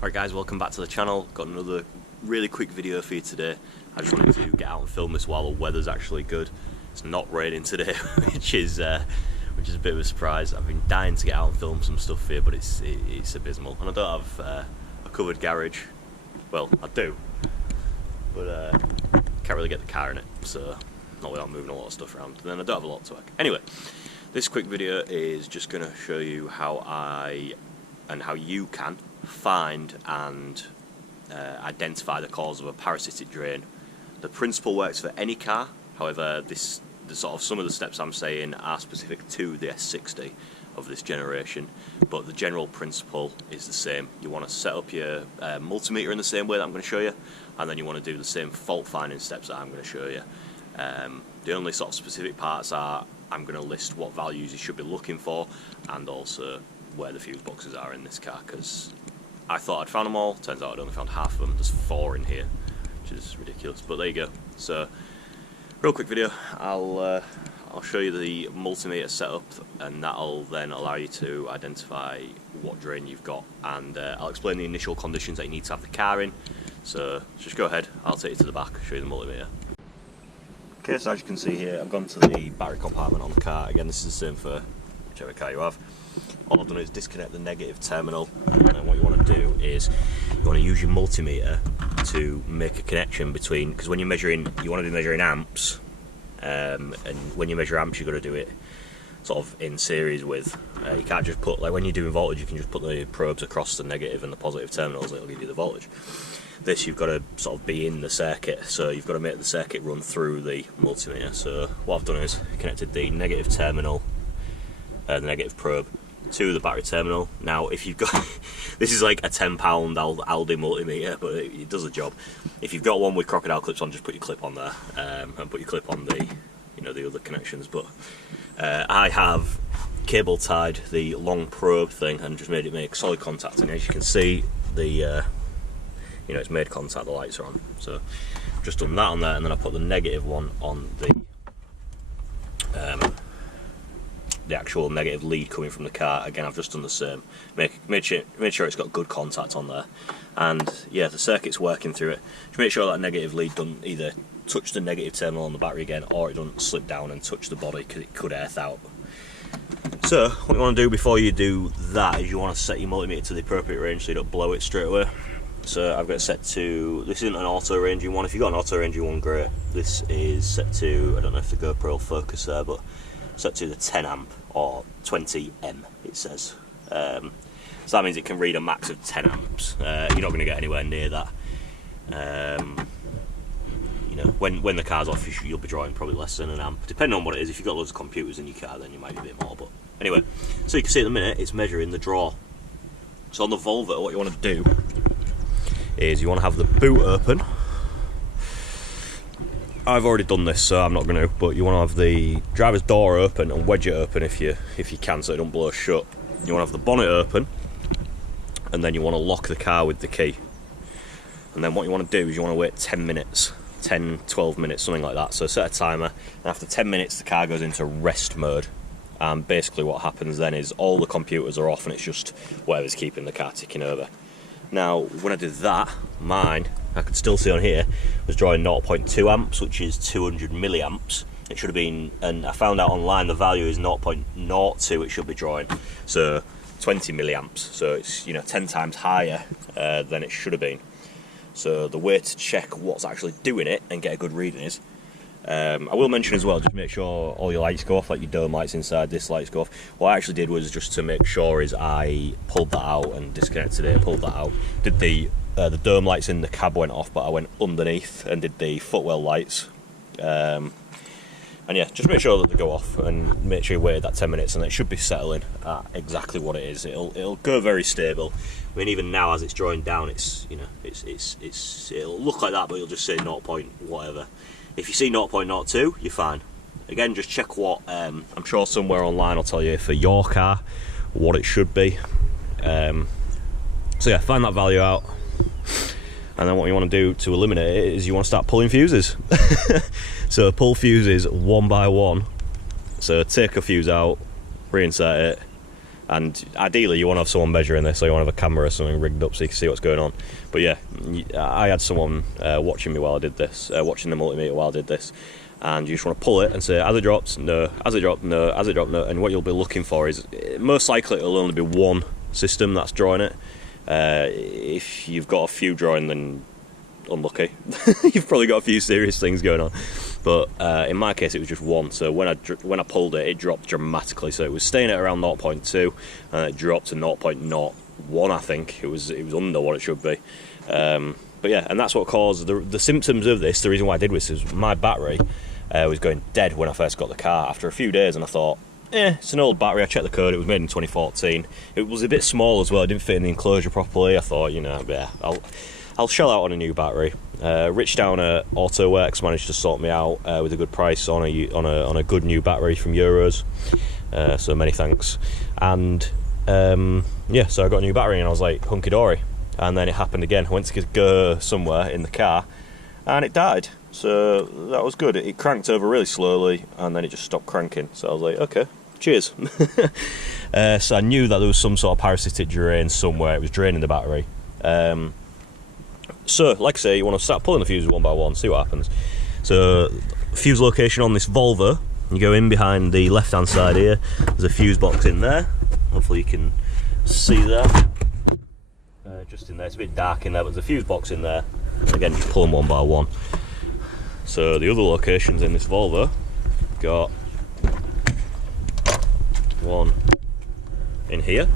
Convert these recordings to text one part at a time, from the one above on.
Alright guys, welcome back to the channel. Got another really quick video for you today. I just wanted to get out and film this while the weather's actually good. It's not raining today, which is a bit of a surprise. I've been dying to get out and film some stuff here, but it's abysmal. And I don't have a covered garage. Well, I do, but can't really get the car in it, so not without moving a lot of stuff around. And then I don't have a lot to work. Anyway, this quick video is just going to show you how how you can find and identify the cause of a parasitic drain. The principle works for any car, however some of the steps I'm saying are specific to the S60 of this generation, but the general principle is the same. You want to set up your multimeter in the same way that I'm going to show you, and then you want to do the same fault finding steps that I'm going to show you. The only sort of specific parts are I'm going to list what values you should be looking for, and also where the fuse boxes are in this car, because I thought I'd found them all. Turns out I'd only found half of them. There's 4 in here, which is ridiculous, but there you go. So real quick video, I'll show you the multimeter setup, and that'll then allow you to identify what drain you've got, and I'll explain the initial conditions that you need to have the car in. So just go ahead, I'll take you to the back, show you the multimeter. Okay, so as you can see here, I've gone to the battery compartment on the car. Again, this is the same for whichever car you have. All I've done is disconnect the negative terminal, and then what you want to do is you want to use your multimeter to make a connection between, because when you're measuring, you want to be measuring amps, and when you measure amps, you've got to do it sort of in series with. You can't just put, like when you're doing voltage, you can just put the probes across the negative and the positive terminals, and it'll give you the voltage. This, you've got to sort of be in the circuit, so you've got to make the circuit run through the multimeter. So what I've done is connected the negative terminal, the negative probe, to the battery terminal. Now if you've got this is like a £10 Aldi multimeter, but it does the job. If you've got one with crocodile clips on, just put your clip on there, and put your clip on the the other connections. But I have cable tied the long probe thing and just made it make solid contact, and as you can see, the it's made contact, the lights are on. So I've just done that on there, and then I put the negative one on the actual negative lead coming from the car. Again, I've just done the same. Made sure it's got good contact on there, and yeah, the circuit's working through it. Just make sure that negative lead doesn't either touch the negative terminal on the battery again, or it doesn't slip down and touch the body, because it could earth out. So what you want to do before you do that is you want to set your multimeter to the appropriate range so you don't blow it straight away. So I've got it set to, this isn't an auto ranging one. If you've got an auto ranging one, great. This is set to, I don't know if the GoPro will focus there, but set to the 10 amp or 20 M, it says. So that means it can read a max of 10 amps. You're not going to get anywhere near that. When the car's off, you'll be drawing probably less than an amp, depending on what it is. If you've got loads of computers in your car, then you might be a bit more. But anyway, so you can see at the minute it's measuring the draw. So on the Volvo, what you want to do is you want to have the boot open. I've already done this, so I'm not going to, but you want to have the driver's door open and wedge it open if you can, so it don't blow shut. You want to have the bonnet open, and then you want to lock the car with the key. And then what you want to do is you want to wait 10 minutes, 10, 12 minutes, something like that. So set a timer, and after 10 minutes the car goes into rest mode. And basically what happens then is all the computers are off, and it's just whatever's keeping the car ticking over. Now, when I did that, mine, I could still see on here, was drawing 0.2 amps, which is 200 milliamps. It should have been, and I found out online the value is 0.02 it should be drawing, so 20 milliamps. So it's 10 times higher than it should have been. So the way to check what's actually doing it and get a good reading is, I will mention as well, just make sure all your lights go off, like your dome lights inside, this lights go off. What I actually did was, just to make sure, is I pulled that out and disconnected it, pulled that out, did the dome lights in the cab went off, but I went underneath and did the footwell lights. And yeah, just make sure that they go off, and make sure you wait that 10 minutes, and it should be settling at exactly what it is. It'll go very stable. I mean, even now as it's drawing down, it'll look like that, but it'll just say 0. whatever. If you see 0.02, you're fine. Again, just check what, I'm sure somewhere online will tell you for your car what it should be. So yeah, find that value out, and then what you want to do to eliminate it is you want to start pulling fuses. So pull fuses one by one. So take a fuse out, reinsert it, And ideally you want to have someone measuring this, so you want to have a camera or something rigged up so you can see what's going on. But yeah, I had someone watching me while I did this, watching the multimeter while I did this, and you just want to pull it and say, has it dropped? No. Has it dropped? No. Has it dropped? No. And what you'll be looking for is, most likely it'll only be one system that's drawing it. If you've got a few drawing, then unlucky. You've probably got a few serious things going on. But in my case it was just one, so when I pulled it, it dropped dramatically. So it was staying at around 0.2 and it dropped to 0.01, I think. It was under what it should be. But yeah, and that's what caused the symptoms of this. The reason why I did this is my battery was going dead when I first got the car after a few days, and I thought, it's an old battery. I checked the code, it was made in 2014. It was a bit small as well, it didn't fit in the enclosure properly. I thought, yeah, I'll shell out on a new battery. Rich down at AutoWorks managed to sort me out with a good price on a good new battery from Euros. So many thanks. And yeah, so I got a new battery and I was like, hunky dory. And then it happened again. I went to go somewhere in the car and it died. So that was good. It cranked over really slowly and then it just stopped cranking. So I was like, okay, cheers. So I knew that there was some sort of parasitic drain somewhere. It was draining the battery. So, like I say, you want to start pulling the fuses one by one, see what happens. So, fuse location on this Volvo, you go in behind the left-hand side here, there's a fuse box in there. Hopefully you can see that. Just in there, it's a bit dark in there, but there's a fuse box in there. Again, just pull them one by one. So, the other locations in this Volvo, got one in here.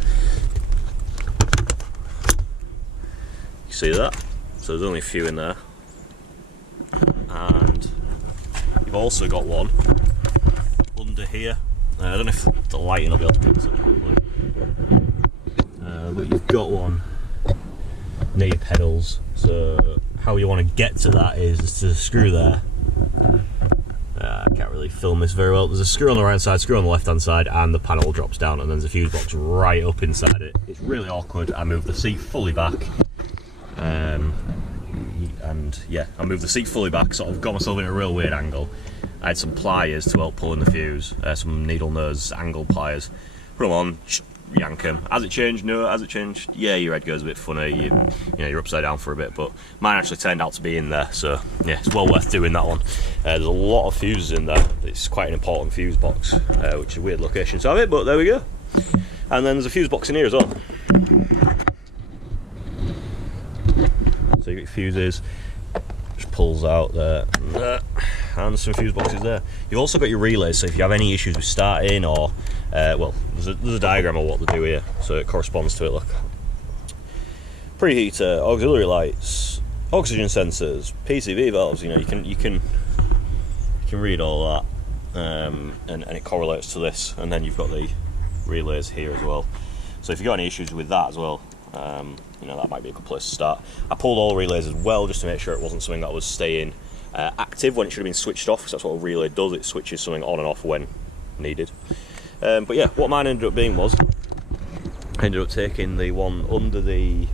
You see that? So there's only a few in there, and you've also got one under here. I don't know if the lighting will be able to pick this up properly, but you've got one near your pedals. So how you want to get to that is to screw there. I can't really film this very well. There's a screw on the right side, screw on the left hand side, and the panel drops down, and then there's a fuse box right up inside it. It's really awkward. I moved the seat fully back. And yeah, I moved the seat fully back, sort of got myself in a real weird angle. I had some pliers to help pull in the fuse, some needle nose angle pliers. Put them on, yank them. Has it changed? No. Has it changed? Yeah, your head goes a bit funny. You're upside down for a bit, but mine actually turned out to be in there, so yeah, it's well worth doing that one. There's a lot of fuses in there. It's quite an important fuse box, which is a weird location to have it, but there we go. And then there's a fuse box in here as well. So you get your fuses, just pulls out there, and some fuse boxes there. You've also got your relays, so if you have any issues with starting or, well, there's a diagram of what they do here, so it corresponds to it, look. Preheater, auxiliary lights, oxygen sensors, PCV valves, you can read all that, and it correlates to this, and then you've got the relays here as well. So if you've got any issues with that as well, that might be a good place to start. I pulled all the relays as well just to make sure it wasn't something that was staying active when it should have been switched off, because that's what a relay does, it switches something on and off when needed. But yeah, what mine ended up being was, I ended up taking the one under the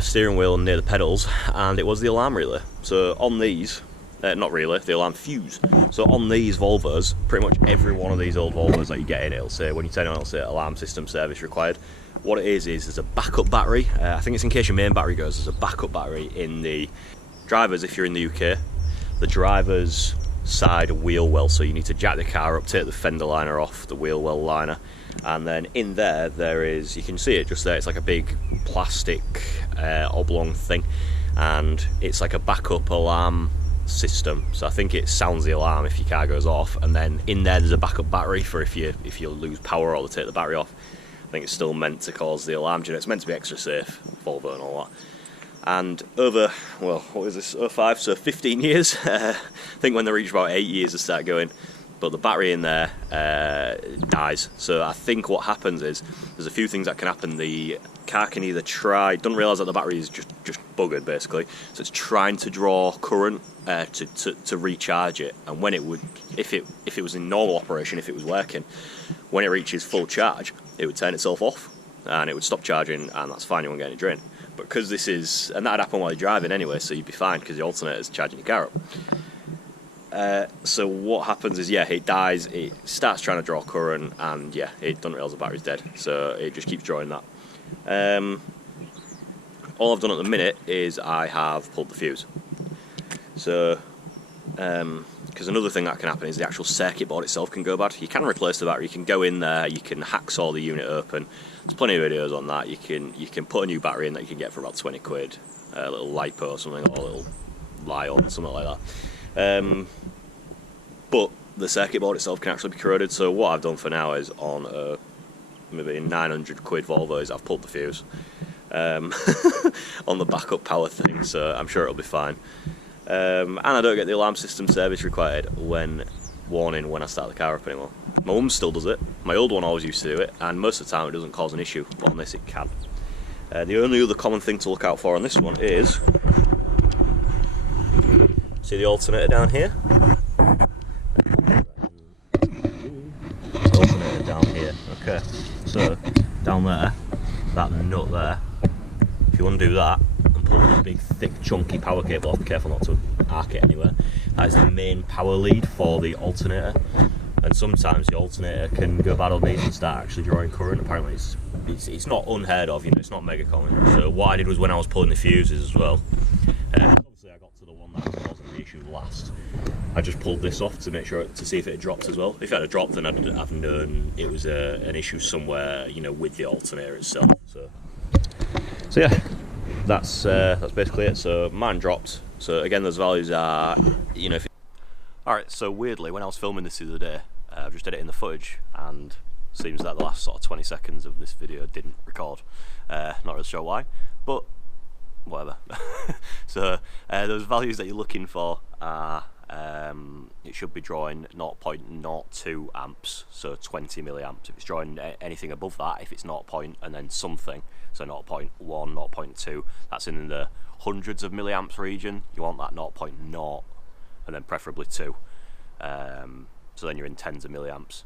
steering wheel and near the pedals, and it was the alarm relay. So on these, not relay, the alarm fuse. So on these Volvos, pretty much every one of these old Volvos that you get in, it'll say, when you turn it on, it'll say alarm system service required. What it is there's a backup battery. I think it's in case your main battery goes, there's a backup battery in the drivers if you're in the UK. The driver's side wheel well, so you need to jack the car up, take the fender liner off, the wheel well liner, and then in there is, you can see it just there, it's like a big plastic oblong thing, and it's like a backup alarm system. So I think it sounds the alarm if your car goes off, and then in there's a backup battery for if you lose power or to take the battery off. I think it's still meant to cause the alarm generator. It's meant to be extra safe, Volvo and all that. And over, well, what is this, 05, so 15 years, I think when they reach about 8 years they start going, but the battery in there dies. So I think what happens is, there's a few things that can happen. The car can either doesn't realise that the battery is just buggered basically, so it's trying to draw current to recharge it, and when it would, if it was in normal operation, if it was working, when it reaches full charge, it would turn itself off and it would stop charging, and that's fine, you won't get any drain. But because this is, and that'd happen while you're driving anyway, so you'd be fine because the alternator is charging your car up. So what happens is, yeah, it dies, it starts trying to draw current, and yeah, it doesn't realise the battery's dead, so it just keeps drawing that. All I've done at the minute is I have pulled the fuse. So, because another thing that can happen is the actual circuit board itself can go bad. You can replace the battery, you can go in there, you can hacksaw the unit open. There's plenty of videos on that. You can put a new battery in that you can get for about 20 quid, a little lipo or something, or a little Lion, something like that. But the circuit board itself can actually be corroded, so what I've done for now is on a maybe 900 quid Volvo is I've pulled the fuse on the backup power thing, so I'm sure it'll be fine. And I don't get the alarm system service required warning when I start the car up anymore. My mum still does it, my old one always used to do it, and most of the time it doesn't cause an issue, but on this it can. The only other common thing to look out for on this one is, see the alternator down here? Alternator down here, okay. So, down there, that nut there, if you undo that and pull the big, thick, chunky power cable off, be careful not to arc it anywhere, that is the main power lead for the alternator. And sometimes the alternator can go bad on these and start actually drawing current. Apparently it's not unheard of, you know, it's not mega common. So what I did was, when I was pulling the fuses as well, obviously I got to the one that was causing the issue last, I just pulled this off to make sure, to see if it had dropped as well. If it had dropped, then I've known it was an issue somewhere, you know, with the alternator itself. So yeah, that's basically it. So mine dropped. So again, those values are, you know, alright, so weirdly, when I was filming this the other day, I've just editing the footage, and seems that the last sort of 20 seconds of this video didn't record. Not really sure why, but whatever. So those values that you're looking for are, it should be drawing 0.02 amps, so 20 milliamps. If it's drawing anything above that, if it's 0. And then something, so 0.1, 0.2, that's in the hundreds of milliamps region. You want that 0.0, and then preferably 2. So then you're in tens of milliamps.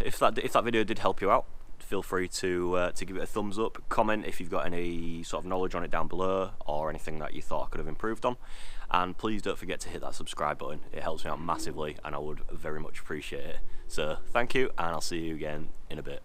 If that video did help you out, feel free to give it a thumbs up, comment if you've got any sort of knowledge on it down below, or anything that you thought I could have improved on, and please don't forget to hit that subscribe button. It helps me out massively, and I would very much appreciate it. So thank you, and I'll see you again in a bit.